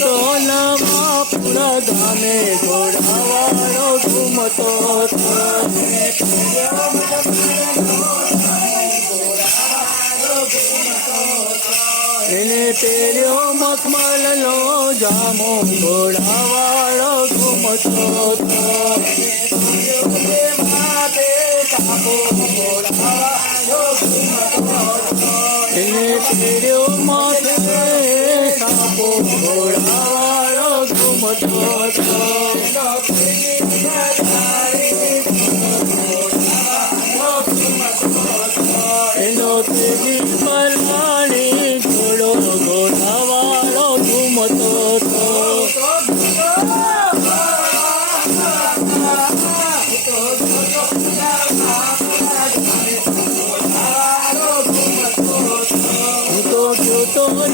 તો નવા પુરા ગામે ઘોડાવાળો ઘૂમતો એને પેર્યો મખમલનો જામો ઘોડાવાળો ઘૂમતો એને પેર્યો માથે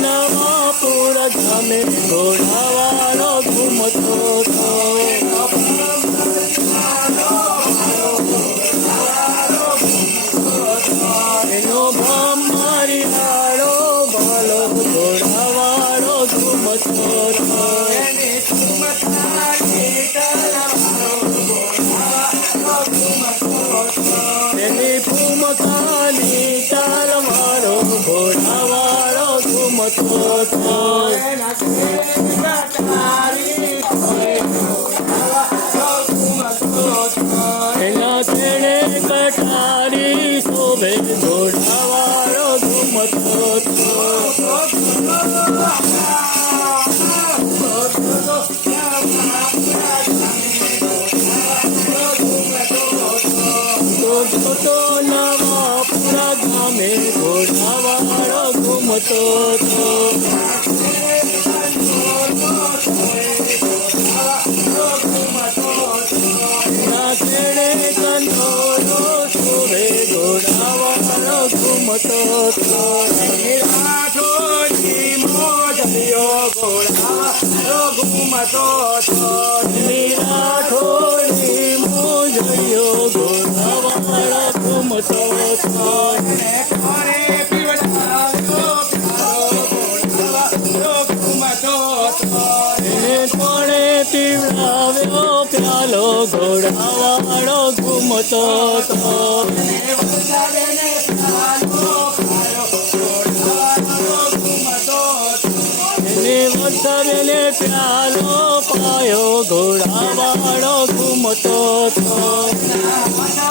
no. પૂરા ગામે ઘોડાવાળો ઘૂમતો એનો શોભે ઘોડાવાળો ઘૂમતો તો જોતો નવા પૂરા ગામે ઘોડાવાળો ઘૂમતો ના તેણે કંઠોરો શોભે ઘોડાવાળો ઘૂમતો નિરાઠોડી મોજડિયો ઘોડાવાળો ઘૂમતો એને પ્યાલો ઘોડાવાળો ઘૂમતો એને વરસાદને પ્યાલો પાયો ઘોડાવાળો ઘૂમતો એના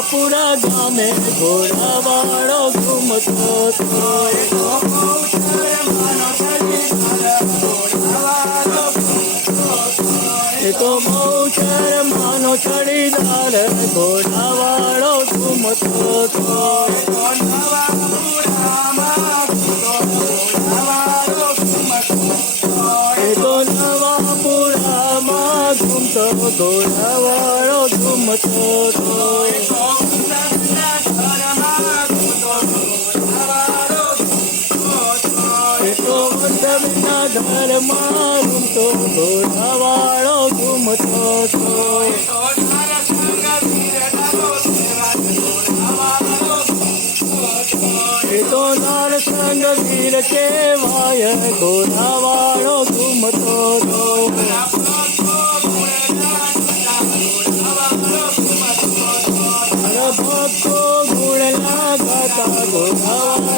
નવા પુરા ગામે ઘોડાવાળો ઘૂમતો તો બહુ શરમાનો ચડીદાર ઘોડાવાળો ઘૂમતો એ ઘોડાવાળો ઘૂમતો તો ઘરમાં ઘૂમતો ઘોડાવાળો ઘૂમતો એ તો નાર સંગ વીર કેવાય ઘોડાવાળો ઘૂમતો અરે